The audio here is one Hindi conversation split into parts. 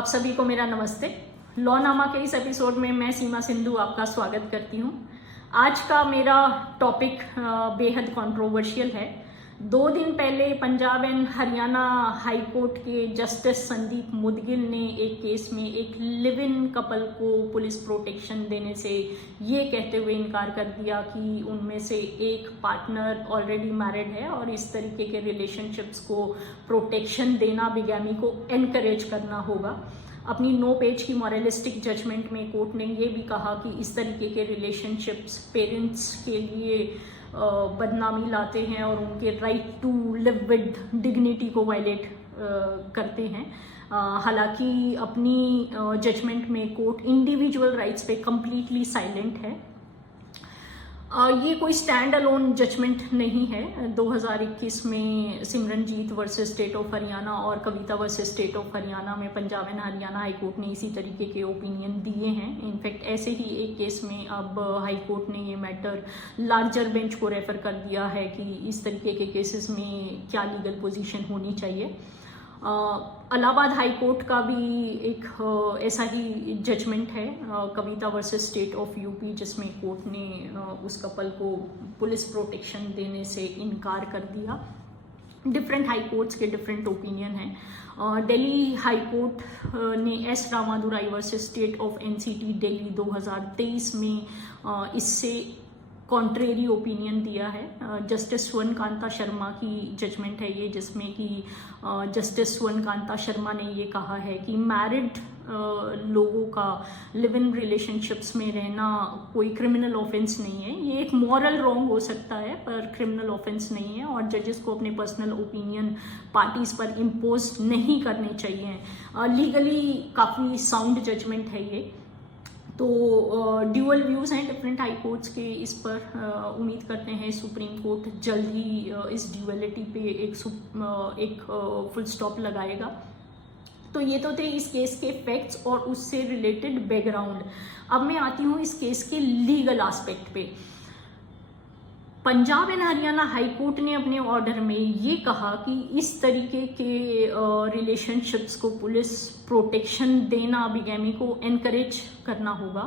आप सभी को मेरा नमस्ते। लॉ नामा के इस एपिसोड में मैं सीमा सिंधु आपका स्वागत करती हूँ। आज का मेरा टॉपिक बेहद कंट्रोवर्शियल है। 2 दिन पहले Punjab and Haryana high court के जस्टिस संदीप मुदगिल ने एक केस में एक लिव इन कपल को पुलिस प्रोटेक्शन देने से ये कहते हुए इनकार कर दिया कि उनमें से एक पार्टनर ऑलरेडी मैरिड है और इस तरीके के रिलेशनशिप्स को प्रोटेक्शन देना बिगैमी को एनकरेज करना होगा। अपनी 9 पेज की मॉरलिस्टिक जजमेंट में कोर्ट ने ये भी कहा कि इस तरीके के रिलेशनशिप्स पेरेंट्स के लिए बदनामी लाते हैं और उनके right to live with dignity को वायलेट करते हैं। हालांकि अपनी जजमेंट में कोर्ट इंडिविजुअल राइट्स पे कम्प्लीटली साइलेंट है। ये कोई स्टैंड अलोन जजमेंट नहीं है। 2021 में Simranjeet versus state of Haryana और कविता वर्सेस स्टेट ऑफ हरियाणा में Punjab and Haryana high court ने इसी तरीके के ओपिनियन दिए हैं। इनफैक्ट ऐसे ही एक केस में अब हाई कोर्ट ने ये मैटर लार्जर बेंच को रेफर कर दिया है कि इस तरीके के केसेस में क्या लीगल पोजीशन होनी चाहिए। इलाहाबाद हाई कोर्ट का भी एक ऐसा ही जजमेंट है, कविता वर्सेस स्टेट ऑफ यूपी, जिसमें कोर्ट ने उस कपल को पुलिस प्रोटेक्शन देने से इनकार कर दिया। डिफरेंट हाई कोर्ट्स के डिफरेंट ओपिनियन हैं। दिल्ली हाई कोर्ट ने S Ramadurai versus state of NCT Delhi 2023 में इससे कॉन्ट्रेरी ओपिनियन दिया है। जस्टिस स्वर्ण कांता शर्मा की जजमेंट है ये, जिसमें कि जस्टिस स्वर्ण कांता शर्मा ने ये कहा है कि मैरिड लोगों का लिव इन रिलेशनशिप्स में रहना कोई क्रिमिनल ऑफेंस नहीं है। ये एक मॉरल रॉन्ग हो सकता है पर क्रिमिनल ऑफेंस नहीं है और जजेस को अपने पर्सनल ओपिनियन पार्टीज पर इम्पोज नहीं करने चाहिए। लीगली काफ़ी साउंड जजमेंट है ये। तो ड्यूअल व्यूज़ हैं डिफरेंट हाई कोर्ट्स के इस पर। उम्मीद करते हैं सुप्रीम कोर्ट जल्द ही इस ड्यूअलिटी पे एक फुल स्टॉप लगाएगा। तो ये तो थे इस केस के फैक्ट्स और उससे रिलेटेड बैकग्राउंड। अब मैं आती हूँ इस केस के लीगल एस्पेक्ट पे। Punjab and Haryana high court ने अपने ऑर्डर में ये कहा कि इस तरीके के रिलेशनशिप्स को पुलिस प्रोटेक्शन देना बिगैमी को एनकरेज करना होगा।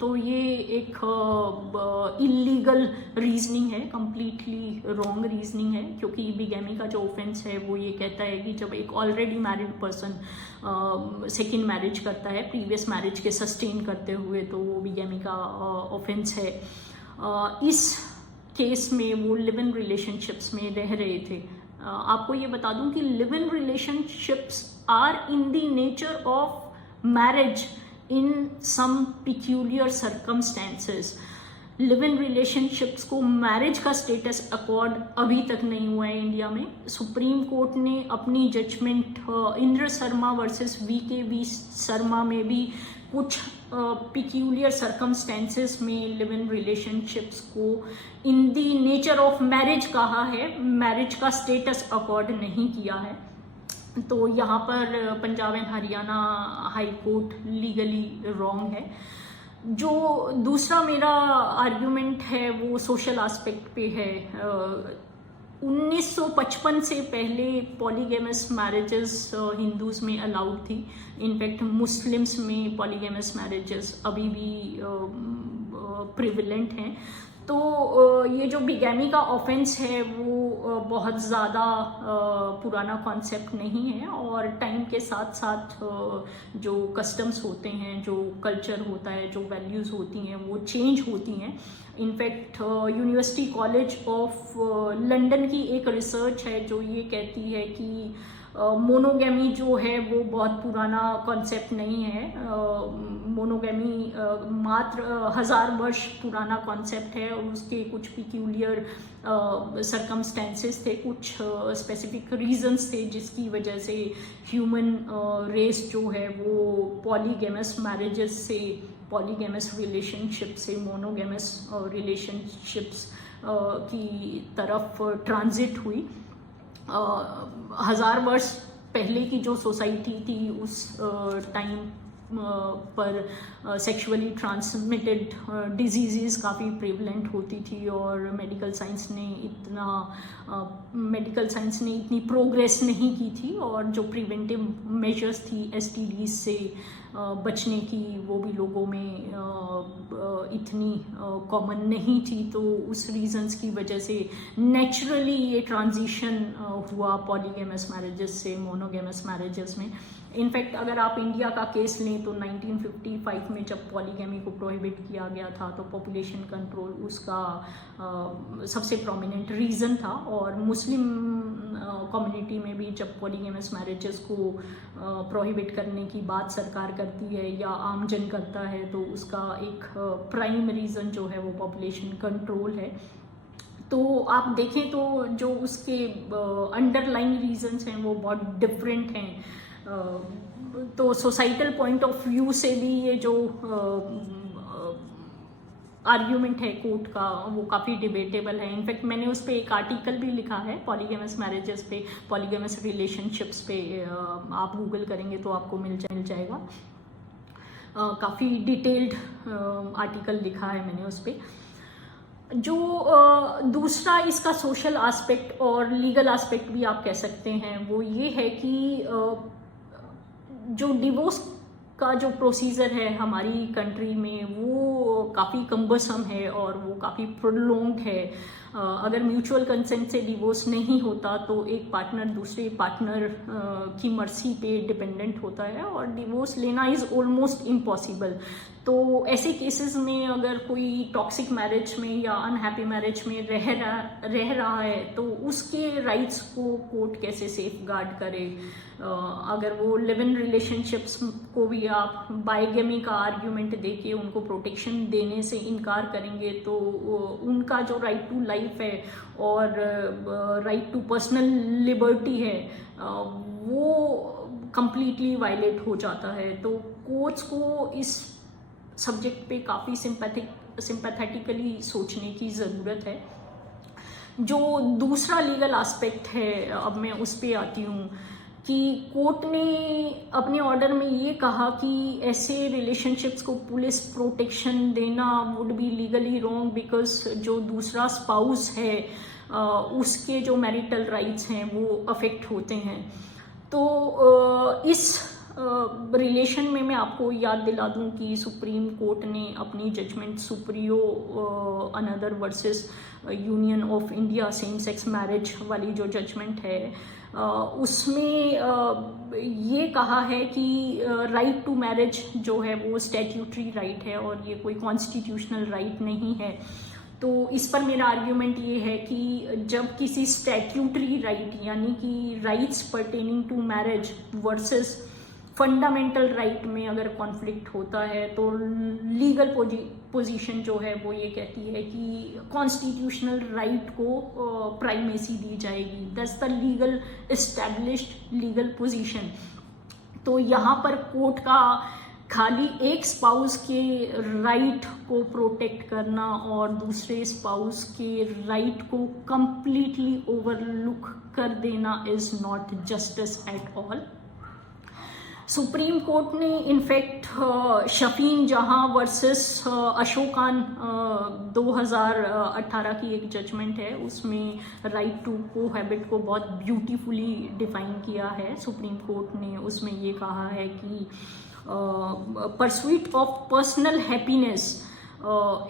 तो ये एक इलीगल रीजनिंग है, कम्प्लीटली रॉन्ग रीजनिंग है, क्योंकि बिगैमी का जो ऑफेंस है वो ये कहता है कि जब एक already married person second marriage करता है प्रीवियस मैरिज के सस्टेन करते हुए, तो वो बिगैमी का ऑफेंस है। इस केस में वो लिव इन रिलेशनशिप्स में रह रहे थे। आपको ये बता दूं कि live in relationships are in the nature of marriage in some peculiar circumstances. Live in relationships को मैरिज का स्टेटस अकॉर्ड अभी तक नहीं हुआ है इंडिया में। सुप्रीम कोर्ट ने अपनी judgment Indra Sharma versus V Sharma में भी कुछ पिक्यूलियर सर्कमस्टेंसेस में लिव इन रिलेशनशिप्स को in the nature of marriage कहा है, मैरिज का स्टेटस अकॉर्ड नहीं किया है। तो यहाँ पर Punjab and Haryana high court legally wrong है। जो दूसरा मेरा आर्ग्यूमेंट है वो सोशल एस्पेक्ट पे है। 1955 से पहले पॉलीगैमस मैरिजेस हिंदूज में अलाउड थी। इनफैक्ट मुस्लिम्स में पॉलीगैमस मैरिजेस अभी भी प्रिविलेंट हैं। तो ये जो बिगैमी का ऑफेंस है वो बहुत ज़्यादा पुराना कॉन्सेप्ट नहीं है और टाइम के साथ साथ जो कस्टम्स होते हैं, जो कल्चर होता है, जो वैल्यूज़ होती हैं वो चेंज होती हैं। In fact university college of London की एक रिसर्च है जो ये कहती है कि मोनोगैमी जो है वो बहुत पुराना कॉन्सेप्ट नहीं है। मोनोगैमी मात्र 1000 वर्ष पुराना कॉन्सेप्ट है और उसके कुछ पिक्यूलियर सर्कमस्टेंसेस थे, कुछ स्पेसिफिक रीजंस थे जिसकी वजह से ह्यूमन रेस जो है वो पॉलीगैमस मैरिजेस से, पॉलीगैमस रिलेशनशिप से मोनोगैमस रिलेशनशिप्स की तरफ ट्रांजिट हुई। 1000 वर्ष पहले की जो सोसाइटी थी उस टाइम पर सेक्सुअली ट्रांसमिटेड डिजीज़ काफ़ी प्रेवलेंट होती थी, और मेडिकल साइंस ने इतनी प्रोग्रेस नहीं की थी, और जो प्रिवेंटिव मेजर्स थी एसटीडीज से बचने की वो भी लोगों में इतनी कॉमन नहीं थी। तो उस रीजंस की वजह से नेचुरली ये ट्रांजिशन हुआ पॉलीगैमस मैरिजेस से मोनोगैमस मैरिजेस में। इनफैक्ट अगर आप इंडिया का केस लें तो 1955 में जब पॉलीगैमी को प्रोहिबिट किया गया था तो पॉपुलेशन कंट्रोल उसका सबसे प्रोमिनेंट रीज़न था, और मुस्लिम कम्युनिटी में भी जब पॉलीगैमस मैरिजेस को प्रोहिबिट करने की बात सरकार करती है या आमजन करता है तो उसका एक प्राइम रीज़न जो है वो पॉपुलेशन कंट्रोल है। तो आप देखें तो जो उसके अंडरलाइंग रीजंस हैं वो बहुत डिफरेंट हैं। तो सोसाइटल पॉइंट ऑफ व्यू से भी ये जो आर्ग्यूमेंट है कोर्ट का वो काफ़ी डिबेटेबल है। इनफैक्ट मैंने उस पर एक आर्टिकल भी लिखा है पॉलीगैमस मैरिजेस पे, पॉलीगैमस रिलेशनशिप्स पे, आप गूगल करेंगे तो आपको मिल जाएगा। काफ़ी डिटेल्ड आर्टिकल लिखा है मैंने उस पर। जो दूसरा इसका सोशल एस्पेक्ट और लीगल एस्पेक्ट भी आप कह सकते हैं वो ये है कि जो डिवोर्स का जो प्रोसीजर है हमारी कंट्री में वो काफ़ी कम्बरसम है और वो काफ़ी प्रोलॉन्ग्ड है। अगर म्यूचुअल कंसेंट से डिवोर्स नहीं होता तो एक पार्टनर दूसरे पार्टनर की मर्जी पे डिपेंडेंट होता है और डिवोर्स लेना इज़ ऑलमोस्ट इम्पॉसिबल। तो ऐसे केसेस में अगर कोई टॉक्सिक मैरिज में या अनहैप्पी मैरिज में रह रहा है तो उसके राइट्स को कोर्ट कैसे सेफ गार्ड करे। अगर वो लिव इन रिलेशनशिप्स को भी आप बाइगेमी का आर्ग्यूमेंट देके उनको प्रोटेक्शन देने से इनकार करेंगे तो उनका जो राइट टू लाइफ है और राइट टू पर्सनल लिबर्टी है वो कंप्लीटली वायलेट हो जाता है। तो कोर्ट्स को इस सब्जेक्ट पे काफ़ी सिंपैथेटिकली सोचने की ज़रूरत है। जो दूसरा लीगल एस्पेक्ट है अब मैं उस पे आती हूँ कि कोर्ट ने अपने ऑर्डर में ये कहा कि ऐसे रिलेशनशिप्स को पुलिस प्रोटेक्शन देना would be legally wrong because जो दूसरा स्पाउस है उसके जो मैरिटल राइट्स हैं वो अफेक्ट होते हैं। तो इस रिलेशन में मैं आपको याद दिला दूं कि सुप्रीम कोर्ट ने अपनी judgment Supriyo another versus union of India same sex marriage वाली जो जजमेंट है उसमें ये कहा है कि राइट टू मैरिज जो है वो स्टैट्यूटरी राइट है और ये कोई कॉन्स्टिट्यूशनल राइट नहीं है। तो इस पर मेरा आर्ग्यूमेंट ये है कि जब किसी स्टैट्यूटरी राइट यानी कि rights pertaining to marriage versus fundamental right में अगर कॉन्फ्लिक्ट होता है तो लीगल पोजीशन जो है वो ये कहती है कि कॉन्स्टिट्यूशनल राइट को प्राइमेसी दी जाएगी। That's the legal established legal position. तो यहाँ पर कोर्ट का खाली एक स्पाउस के राइट को प्रोटेक्ट करना और दूसरे स्पाउस के राइट को कंप्लीटली ओवरलुक कर देना is not justice at all. Supreme court ने इनफैक्ट शफीन जहां वर्सेस अशोकान 2018 की एक जजमेंट है उसमें राइट टू कोहैबिट को बहुत ब्यूटीफुली डिफाइन किया है। सुप्रीम कोर्ट ने उसमें ये कहा है कि pursuit of personal happiness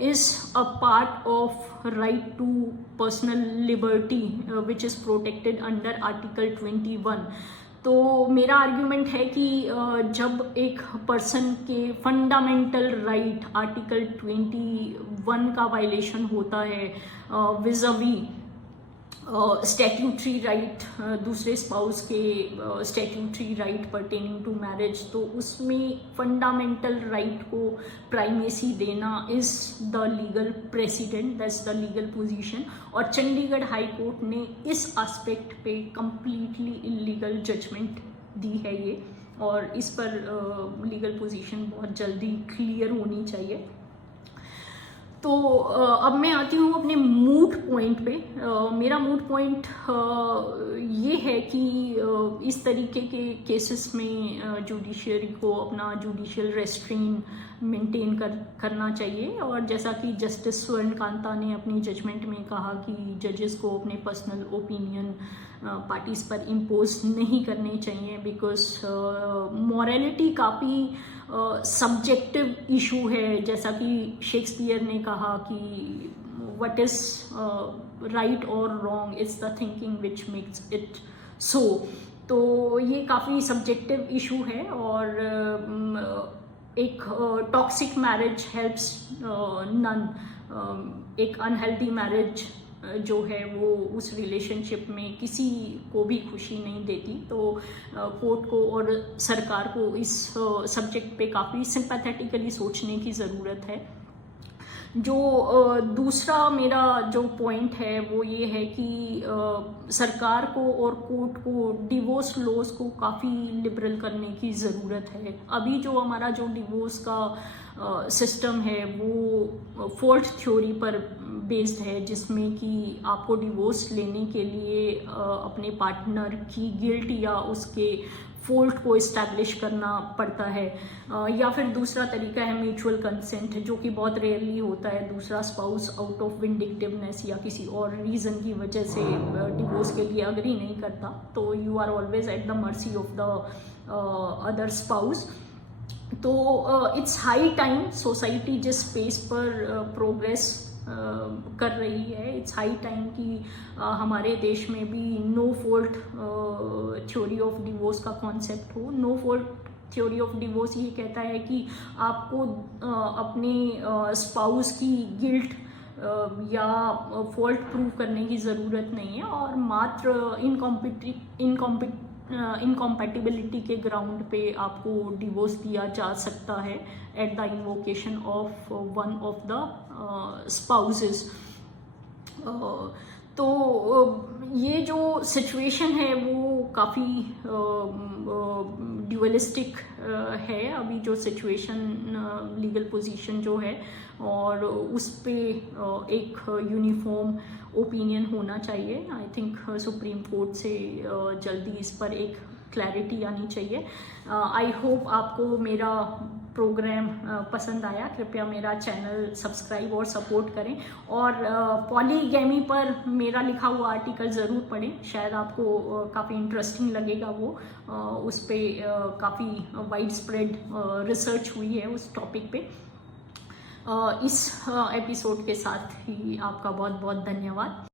is a part of right to personal liberty which is protected under Article 21। तो मेरा आर्ग्यूमेंट है कि जब एक पर्सन के फंडामेंटल राइट आर्टिकल 21 का वायलेशन होता है विज़ावी स्टैट्यूटरी राइट दूसरे स्पाउस के statutory right pertaining to marriage तो उसमें फंडामेंटल राइट को प्राइमेसी देना is the legal precedent, that's the legal position. और चंडीगढ़ हाई कोर्ट ने इस एस्पेक्ट पे कंप्लीटली इलीगल जजमेंट दी है ये, और इस पर लीगल पोजीशन बहुत जल्दी क्लियर होनी चाहिए। तो अब मैं आती हूँ अपने मूड पॉइंट पे। मेरा मूड पॉइंट ये है कि इस तरीके के केसेस में जुडिशरी को अपना जुडिशियल रेस्ट्रेन मेंटेन करना चाहिए। और जैसा कि जस्टिस स्वर्ण कांता ने अपनी जजमेंट में कहा कि जजेस को अपने पर्सनल ओपिनियन पार्टीज पर इम्पोज नहीं करने चाहिए, बिकॉज मॉरलिटी काफ़ी सब्जेक्टिव इशू है। जैसा कि शेक्सपियर ने कहा कि व्हाट इज राइट और wrong is the thinking which makes it so. तो ये काफ़ी सब्जेक्टिव इशू है। और एक टॉक्सिक मैरिज हेल्प्स नन। एक अनहेल्दी मैरिज जो है वो उस रिलेशनशिप में किसी को भी खुशी नहीं देती। तो कोर्ट को और सरकार को इस सब्जेक्ट पे काफ़ी सिंपैथेटिकली सोचने की ज़रूरत है। जो दूसरा मेरा जो पॉइंट है वो ये है कि सरकार को और कोर्ट को डिवोर्स लॉज को काफ़ी लिबरल करने की ज़रूरत है। अभी जो हमारा जो डिवोर्स का सिस्टम है वो फोर्थ थ्योरी पर बेस्ड है, जिसमें कि आपको डिवोर्स लेने के लिए अपने पार्टनर की गिल्ट या उसके फॉल्ट को इस्टेब्लिश करना पड़ता है। या फिर दूसरा तरीका है म्यूचुअल कंसेंट, जो कि बहुत रेयरली होता है। दूसरा स्पाउस आउट ऑफ विंडिक्टिवनेस या किसी और रीज़न की वजह से डिवोर्स के लिए अग्री नहीं करता, तो you are always at the mercy of the other spouse. तो इट्स हाई टाइम सोसाइटी जिस स्पेस पर प्रोग्रेस कर रही है, इट्स हाई टाइम कि हमारे देश में भी no fault theory of divorce का कॉन्सेप्ट हो। No fault theory of divorce ये कहता है कि आपको अपने स्पाउस की गिल्ट या फॉल्ट प्रूव करने की ज़रूरत नहीं है, और मात्र इनकॉम्पैटिबिलिटी के ग्राउंड पे आपको डिवोर्स दिया जा सकता है at the invocation of one of the spouses. तो ये जो सिचुएशन है वो काफ़ी ड्यूअलिस्टिक है। अभी जो सिचुएशन लीगल पोजीशन जो है, और उस पे एक यूनिफॉर्म ओपिनियन होना चाहिए। आई थिंक सुप्रीम कोर्ट से जल्दी इस पर एक क्लैरिटी आनी चाहिए। आई होप आपको मेरा प्रोग्राम पसंद आया। कृपया मेरा चैनल सब्सक्राइब और सपोर्ट करें, और पॉलीगैमी पर मेरा लिखा हुआ आर्टिकल ज़रूर पढ़ें, शायद आपको काफ़ी इंटरेस्टिंग लगेगा वो। उस पर काफ़ी वाइड स्प्रेड रिसर्च हुई है उस टॉपिक पे। इस एपिसोड के साथ ही आपका बहुत बहुत धन्यवाद।